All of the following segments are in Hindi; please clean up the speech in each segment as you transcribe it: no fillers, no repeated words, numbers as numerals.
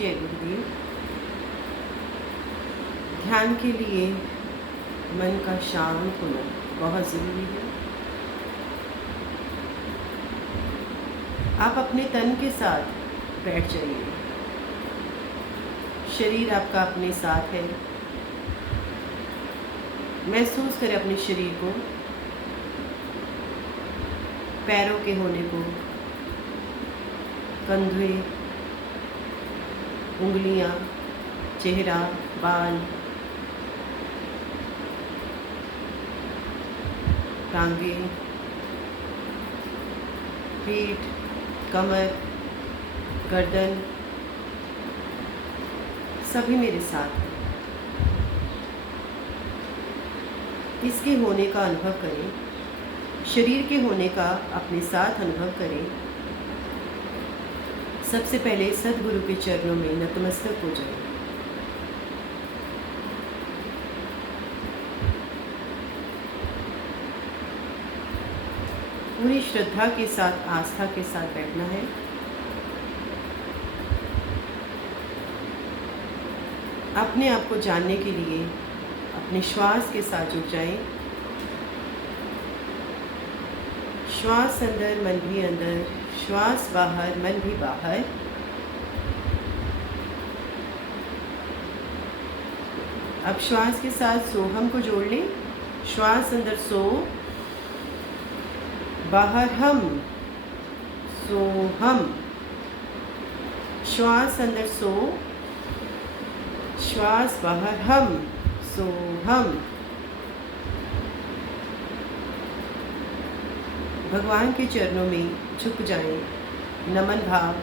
जय गुरुदेव। ध्यान के लिए मन का शांत होना बहुत ज़रूरी है। आप अपने तन के साथ बैठ जाइए। शरीर आपका अपने साथ है। महसूस करें अपने शरीर को, पैरों के होने को, कंधे, उंगलियां, चेहरा, बाल, टांगें, पीठ, कमर, गर्दन, सभी मेरे साथ हैं। इसके होने का अनुभव करें। शरीर के होने का अपने साथ अनुभव करें। सबसे पहले सद्गुरु के चरणों में नतमस्तक हो जाएं। पूरी श्रद्धा के साथ, आस्था के साथ बैठना है। अपने आप को जानने के लिए अपने श्वास के साथ जुड़ जाएं। श्वास अंदर, मन भी अंदर, श्वास बाहर, मन भी बाहर। अब श्वास के साथ सोहम को जोड़ लें। श्वास अंदर सो, बाहर हम, सोहम। श्वास अंदर सो, श्वास बाहर हम, सोहम। भगवान के चरणों में झुक जाएं, नमन भाव।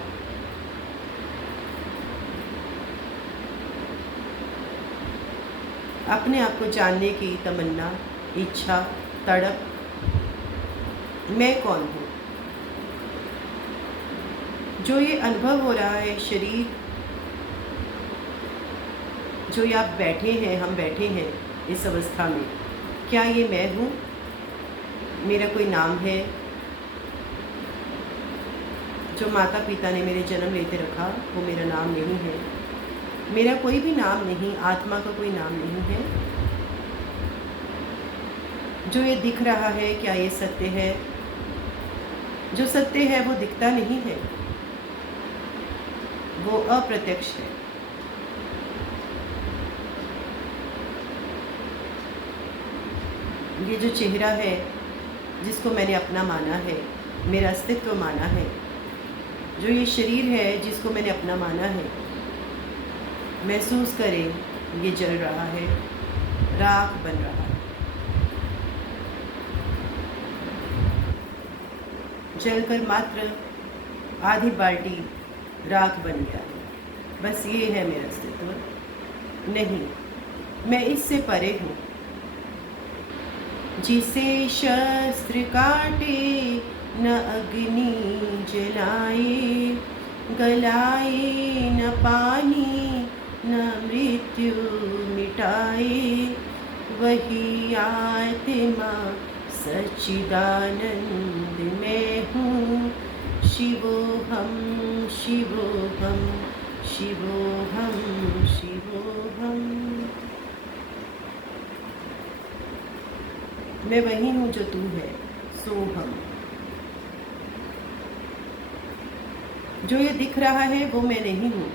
अपने आप को जानने की तमन्ना, इच्छा, तड़प। मैं कौन हूँ? जो ये अनुभव हो रहा है, शरीर जो ये आप बैठे हैं, हम बैठे हैं इस अवस्था में, क्या ये मैं हूँ? मेरा कोई नाम है? जो माता पिता ने मेरे जन्म लेते रखा वो मेरा नाम नहीं है। मेरा कोई भी नाम नहीं, आत्मा का कोई नाम नहीं है। जो ये दिख रहा है, क्या ये सत्य है? जो सत्य है वो दिखता नहीं है, वो अप्रत्यक्ष है। ये जो चेहरा है जिसको मैंने अपना माना है, मेरा अस्तित्व माना है, जो ये शरीर है जिसको मैंने अपना माना है, महसूस करें ये जल रहा है, राख बन रहा है। जलकर मात्र आधी बाल्टी राख बन गया है। बस ये है मेरा अस्तित्व। नहीं, मैं इससे परे हूँ। जिसे शस्त्र काटे न अग्नि जलाए, गलाए न पानी न मृत्यु मिटाए, वही आत्मा सच्चिदानंद मैं हूँ। शिवोहम शिवोहम शिवोहम शिवोहम। मैं वही हूँ जो तू है, सोहम। जो ये दिख रहा है वो मैं नहीं हूँ।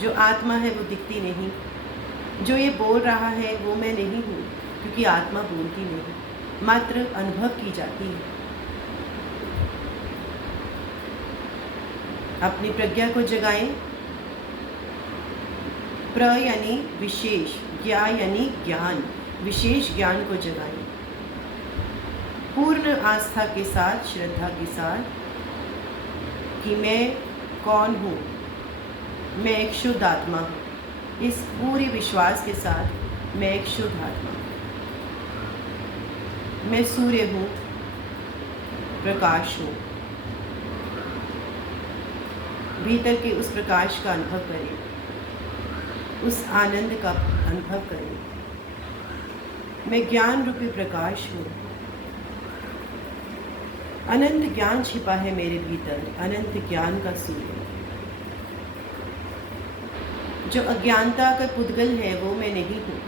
जो आत्मा है वो दिखती नहीं। जो ये बोल रहा है वो मैं नहीं हूँ, क्योंकि आत्मा बोलती नहीं, मात्र अनुभव की जाती है। अपनी प्रज्ञा को जगाएं। प्र यानी विशेष, ज्ञा यानी ज्ञान, विशेष ज्ञान को जगाएं। पूर्ण आस्था के साथ, श्रद्धा के साथ कि मैं कौन हूँ। मैं एक शुद्ध आत्मा हूँ। इस पूरे विश्वास के साथ मैं एक शुद्ध आत्मा हूँ। मैं सूर्य हूँ, प्रकाश हूँ। भीतर के उस प्रकाश का अनुभव करें, उस आनंद का अनुभव करें। मैं ज्ञान रूपी प्रकाश हूँ। अनंत ज्ञान छिपा है मेरे भीतर, अनंत ज्ञान का सूर्य। जो अज्ञानता का पुद्गल है वो मैं नहीं हूँ।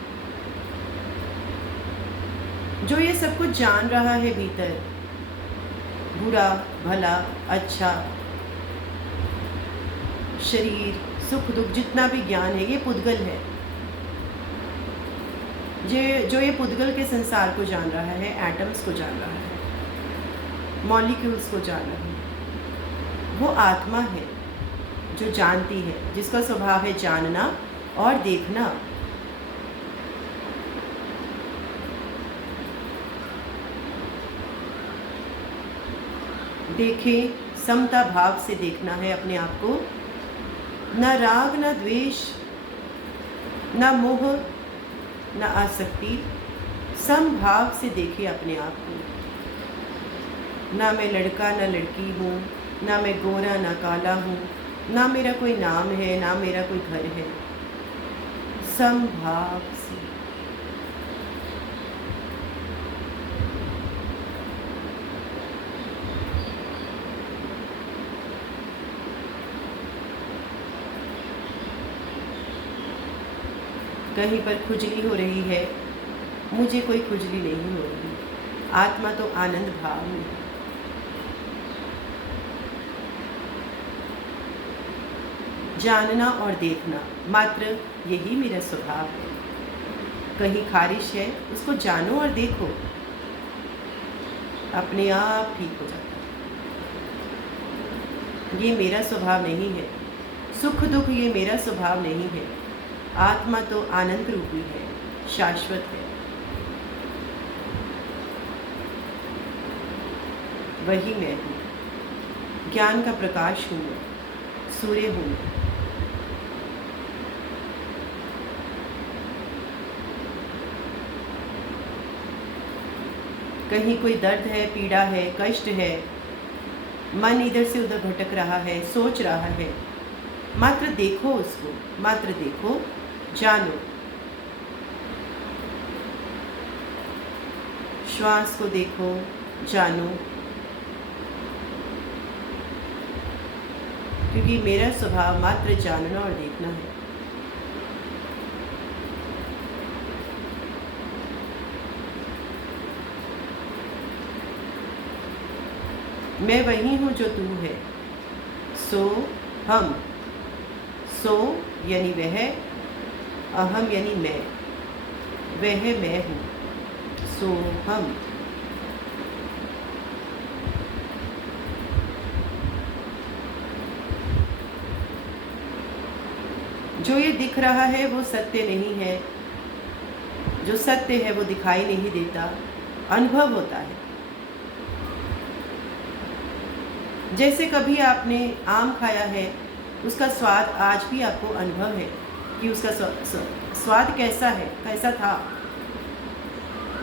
जो ये सब कुछ जान रहा है भीतर, बुरा भला अच्छा, शरीर सुख दुख जितना भी ज्ञान है, ये पुद्गल है। जो ये पुद्गल के संसार को जान रहा है, एटम्स को जान रहा है, मॉलिक्यूल्स को जान रहा है, वो आत्मा है जो जानती है, जिसका स्वभाव है जानना और देखना। देखें, समता भाव से देखना है अपने आप को, न राग न द्वेष, न मोह न आसक्ति, समभाव से देखे अपने आप को। ना मैं लड़का न लड़की हूँ, ना मैं गोरा न काला हूँ, ना मेरा कोई नाम है, ना मेरा कोई घर है। समभाव से। कहीं पर खुजली हो रही है, मुझे कोई खुजली नहीं हो रही। आत्मा तो आनंद भाव में है। जानना और देखना, मात्र यही मेरा स्वभाव है। कहीं खारिश है, उसको जानो और देखो, अपने आप ठीक हो जाता है। ये मेरा स्वभाव नहीं है। सुख दुख ये मेरा स्वभाव नहीं है। आत्मा तो आनंद रूपी है, शाश्वत है। वही मैं हूँ। ज्ञान का प्रकाश हूँ मैं, सूर्य हूँ मैं। कहीं कोई दर्द है, पीड़ा है, कष्ट है, मन इधर से उधर भटक रहा है, सोच रहा है, मात्र देखो उसको, मात्र देखो, जानो। श्वास को देखो, जानो, क्योंकि मेरा स्वभाव मात्र जानना और देखना है। मैं वही हूँ जो तू है। सो हम, सो यानी वह, अहम यानी मैं, वह मैं हूँ। सो हम। जो ये दिख रहा है वो सत्य नहीं है। जो सत्य है वो दिखाई नहीं देता, अनुभव होता है। जैसे कभी आपने आम खाया है, उसका स्वाद आज भी आपको अनुभव है कि उसका स्वाद कैसा है, कैसा था।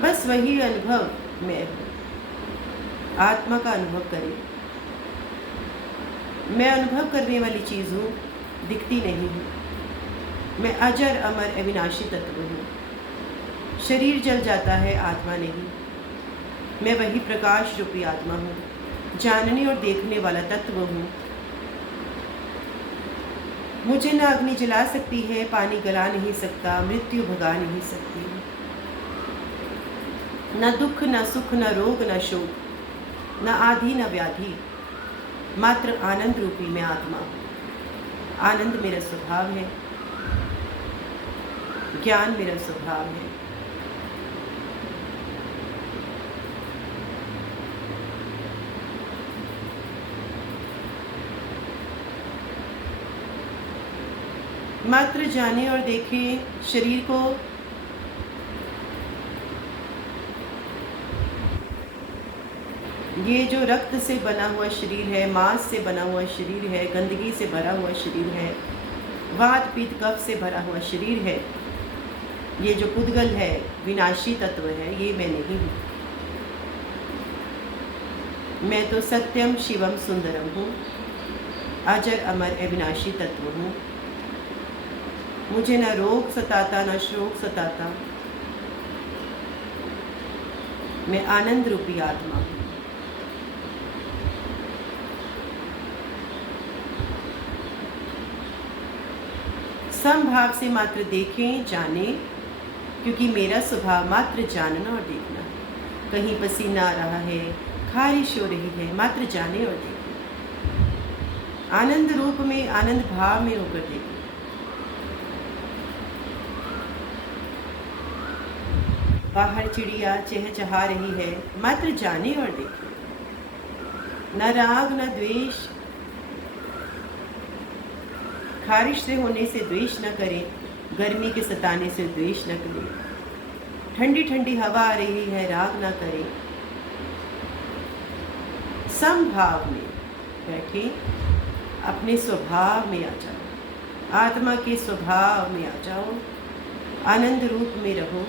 बस वही अनुभव मैं हूँ। आत्मा का अनुभव करें। मैं अनुभव करने वाली चीज़ हूँ, दिखती नहीं हूँ। मैं अजर अमर अविनाशी तत्व हूँ। शरीर जल जाता है, आत्मा नहीं। मैं वही प्रकाश रूपी आत्मा हूँ, जानने और देखने वाला तत्व हूँ। मुझे न अग्नि जला सकती है, पानी गला नहीं सकता, मृत्यु भगा नहीं सकती। न दुख न सुख न रोग न शोक, न आधि न व्याधि, मात्र आनंद रूपी मैं आत्मा हूँ। आनंद मेरा स्वभाव है, ज्ञान मेरा स्वभाव है। मात्र जाने और देखें शरीर को। ये जो रक्त से बना हुआ शरीर है, मांस से बना हुआ शरीर है, गंदगी से भरा हुआ शरीर है, वात पित्त कफ से भरा हुआ शरीर है, ये जो पुद्गल है, विनाशी तत्व है, ये मैं नहीं हूँ। मैं तो सत्यम शिवम सुंदरम हूँ, अजर अमर अविनाशी तत्व हूँ। मुझे न रोग सताता, न शोक सताता। मैं आनंद रूपी आत्मा हूँ। समभाव से मात्र देखें जाने, क्योंकि मेरा स्वभाव मात्र जानना और देखना है। कहीं पसीना आ रहा है, खारिश हो रही है, मात्र जाने और देखें। आनंद रूप में, आनंद भाव में होकर देखें। बाहर चिड़िया चहचहा रही है, मात्र जाने और देखें। न राग न द्वेष, खारिश से होने से द्वेष न करें, गर्मी के सताने से द्वेष न करें। ठंडी ठंडी हवा आ रही है, राग न करें। समभाव में बैठे, अपने स्वभाव में आ जाओ, आत्मा के स्वभाव में आ जाओ, आनंद रूप में रहो।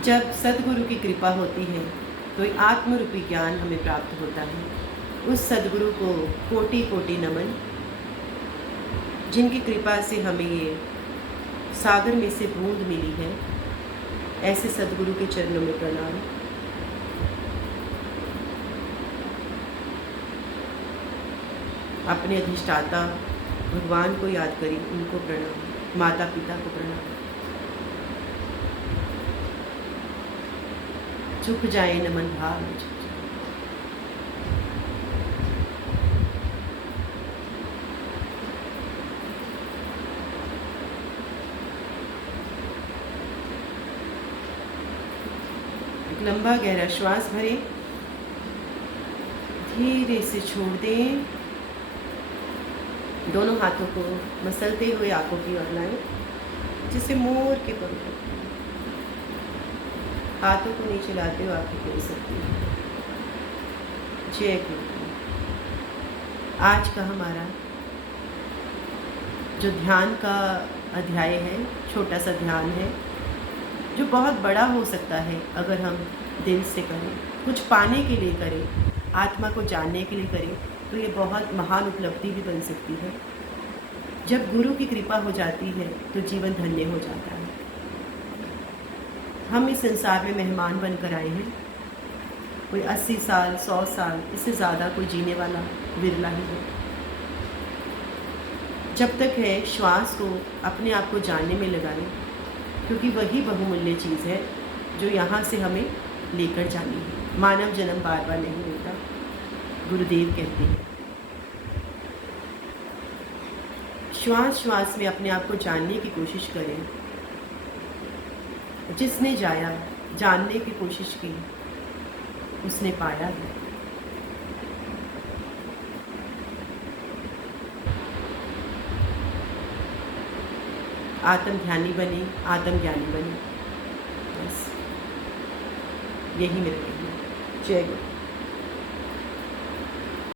जब सद्गुरु की कृपा होती है तो आत्मरूपी ज्ञान हमें प्राप्त होता है। उस सद्गुरु को कोटि कोटि नमन, जिनकी कृपा से हमें ये सागर में से बूंद मिली है। ऐसे सद्गुरु के चरणों में प्रणाम। अपने अधिष्ठाता भगवान को याद करें, उनको प्रणाम, माता पिता को प्रणाम। झुक जाए नमन भाव में, झुक जाए। एक लंबा गहरा श्वास भरें, धीरे से छोड़ दें। दोनों हाथों को मसलते हुए आंखों की ओर लाएं, जिसे मोर के पंख। हाथों को नीचे लाते हुए आंखें खोल सकती हैं। जय गुरु। आज का हमारा जो ध्यान का अध्याय है, छोटा सा ध्यान है, जो बहुत बड़ा हो सकता है अगर हम दिल से करें, कुछ पाने के लिए करें, आत्मा को जानने के लिए करें, तो ये बहुत महान उपलब्धि भी बन सकती है। जब गुरु की कृपा हो जाती है तो जीवन धन्य हो जाता है। हम इस संसार में मेहमान बनकर आए हैं। कोई 80 साल, 100 साल, इससे ज़्यादा कोई जीने वाला विरला ही है। जब तक है, श्वास को अपने आप को जानने में लगाएं, क्योंकि वही बहुमूल्य चीज़ है जो यहाँ से हमें लेकर जानी है। मानव जन्म बार बार नहीं मिलता, गुरुदेव कहते हैं। श्वास श्वास में अपने आप को जानने की कोशिश करें। जिसने जाया, जानने की कोशिश की, उसने पाया है। आत्मध्यानी बने, आत्मज्ञानी बने, बस यही मेरा कहना है। जय गुरु।